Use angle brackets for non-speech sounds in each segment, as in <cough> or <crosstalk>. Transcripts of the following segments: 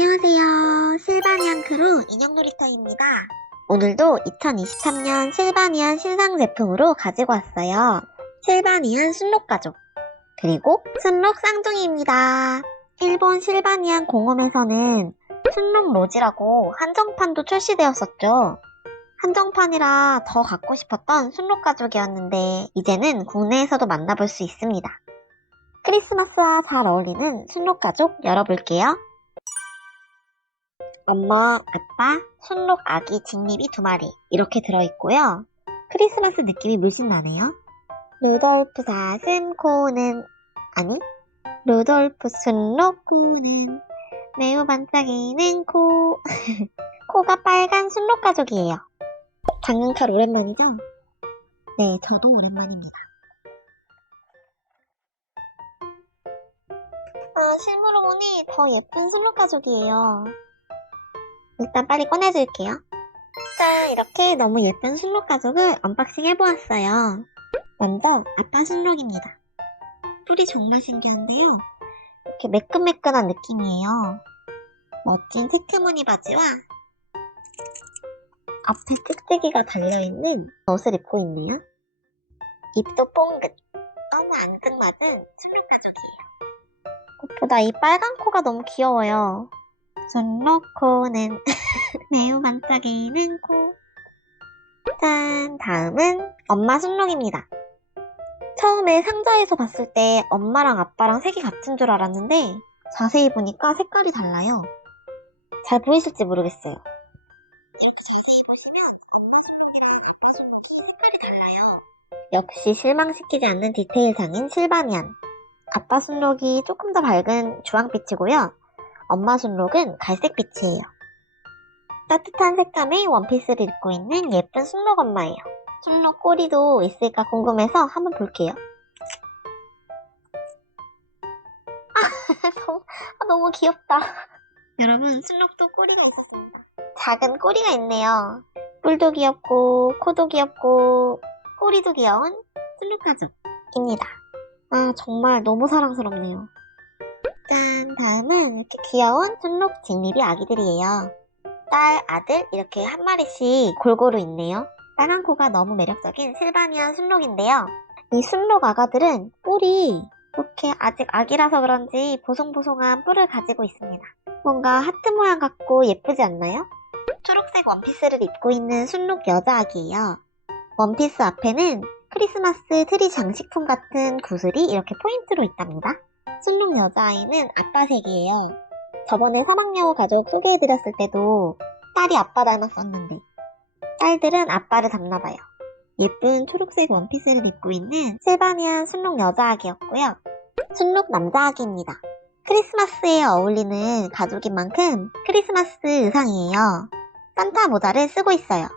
안녕하세요. 실바니안 크루 인형놀이터입니다. 오늘도 2023년 실바니안 신상 제품으로 가지고 왔어요. 실바니안 순록가족 그리고 순록 쌍둥이입니다. 일본 실바니안 공홈에서는 순록 로지라고 한정판도 출시되었었죠. 한정판이라 더 갖고 싶었던 순록 가족이었는데 이제는 국내에서도 만나볼 수 있습니다. 크리스마스와 잘 어울리는 순록 가족 열어볼게요. 엄마, 아빠, 순록 아기 직립이 두 마리 이렇게 들어있고요. 크리스마스 느낌이 물씬 나네요. 루돌프 사슴 코는 아니 루돌프 순록 코는 매우 반짝이는 코 <laughs> 코가 빨간 순록 가족이에요. 장난칼 오랜만이죠? 네, 저도 오랜만입니다. 아, 실물로 보니 더 예쁜 순록 가족이에요. 일단 빨리 꺼내줄게요. 자, 이렇게 너무 예쁜 순록 가족을 언박싱 해보았어요. 먼저 아빠 순록입니다. 뿔이 정말 신기한데요. 이렇게 매끈매끈한 느낌이에요. 멋진 체크무늬 바지와 앞에 뜩떼기가 달려있는 옷을 입고 있네요. 입도 뽕긋. 너무 앙증맞은 순록 가족이에요. 꽃보다 이 빨간 코가 너무 귀여워요. 순록 코는 <laughs> 매우 반짝이는 코. 짠, 다음은 엄마 순록입니다. 처음에 상자에서 봤을 때 엄마랑 아빠랑 색이 같은 줄 알았는데 자세히 보니까 색깔이 달라요. 잘 보이실지 모르겠어요. 이렇게 자세히 보시면 엄마 순록이랑 아빠 순록이 색깔이 달라요. 역시 실망시키지 않는 디테일 상인 실바니안. 아빠 순록이 조금 더 밝은 주황빛이고요. 엄마 순록은 갈색빛이에요. 따뜻한 색감의 원피스를 입고 있는 예쁜 순록 엄마예요. 순록 꼬리도 있을까 궁금해서 한번 볼게요. 아, <laughs> 너무, 아, 너무 귀엽다. 여러분, 순록도 꼬리가 없었습니다. 작은 꼬리가 있네요. 뿔도 귀엽고, 코도 귀엽고, 꼬리도 귀여운 순록 가족입니다. 아, 정말 너무 사랑스럽네요. 짠, 다음은 이렇게 귀여운 순록 직립이 아기들이에요. 딸, 아들 이렇게 한 마리씩 골고루 있네요. 빨간 코가 너무 매력적인 실바니안 순록인데요. 이 순록 아가들은 뿔이 이렇게 아직 아기라서 그런지 보송보송한 뿔을 가지고 있습니다. 뭔가 하트 모양 같고 예쁘지 않나요? 초록색 원피스를 입고 있는 순록 여자 아기예요. 원피스 앞에는 크리스마스 트리 장식품 같은 구슬이 이렇게 포인트로 있답니다. 순록 여자아이는 아빠 색이에요. 저번에 사막여우 가족 소개해드렸을 때도 딸이 아빠 닮았었는데 딸들은 아빠를 닮나봐요. 예쁜 초록색 원피스를 입고 있는 실바니안 순록 여자아기였고요. 순록 남자아기입니다. 크리스마스에 어울리는 가족인 만큼 크리스마스 의상이에요. 산타 모자를 쓰고 있어요.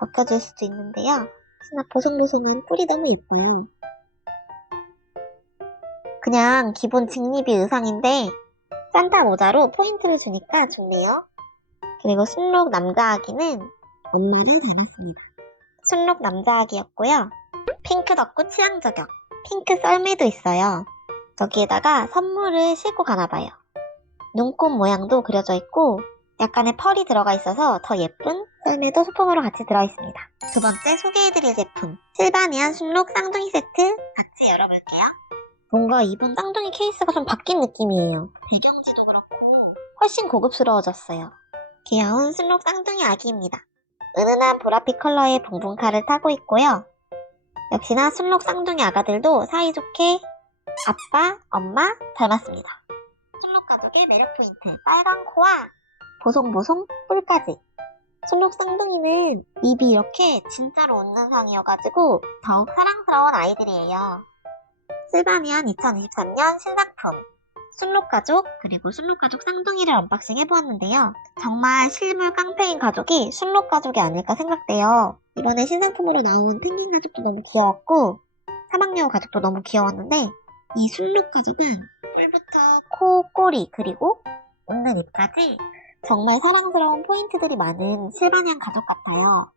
벗겨질 수도 있는데요. 하나 보송보송한 뿔이 너무 예뻐요. 그냥 기본 직립이 의상인데 산타 모자로 포인트를 주니까 좋네요. 그리고 순록 남자아기는 엄마를 닮았습니다. 순록 남자아기였고요. 핑크 덕후 취향 저격, 핑크 썰매도 있어요. 여기에다가 선물을 싣고 가나봐요. 눈꽃 모양도 그려져 있고 약간의 펄이 들어가 있어서 더 예쁜 썰매도 소품으로 같이 들어있습니다. 두 번째 소개해드릴 제품 실바니안 순록 쌍둥이 세트 같이 열어볼게요. 뭔가 이번 쌍둥이 케이스가 좀 바뀐 느낌이에요. 배경지도 그렇고 훨씬 고급스러워졌어요. 귀여운 순록 쌍둥이 아기입니다. 은은한 보라빛 컬러의 붕붕카를 타고 있고요. 역시나 순록 쌍둥이 아가들도 사이좋게 아빠, 엄마 닮았습니다. 순록 가족의 매력 포인트 빨간 코와 보송보송 뿔까지. 순록 쌍둥이는 입이 이렇게 진짜로 웃는 상이어가지고 더욱 사랑스러운 아이들이에요. 실바니안 2023년 신상품 순록가족 그리고 순록가족 쌍둥이를 언박싱 해보았는데요. 정말 실물 깡패인 가족이 순록가족이 아닐까 생각돼요. 이번에 신상품으로 나온 펭귄 가족도 너무 귀여웠고 사막여우 가족도 너무 귀여웠는데 이 순록가족은 뿔부터 코, 꼬리 그리고 웃는 입까지 정말 사랑스러운 포인트들이 많은 실바니안 가족 같아요.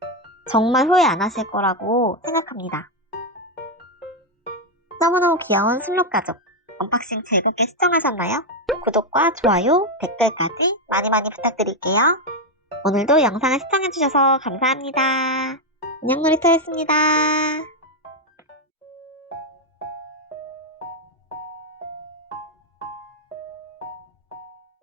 정말 후회 안 하실 거라고 생각합니다. 너무너무 귀여운 순록 가족. 언박싱 즐겁게 시청하셨나요? 구독과 좋아요, 댓글까지 많이 많이 부탁드릴게요. 오늘도 영상을 시청해주셔서 감사합니다. 안녕 놀이터였습니다.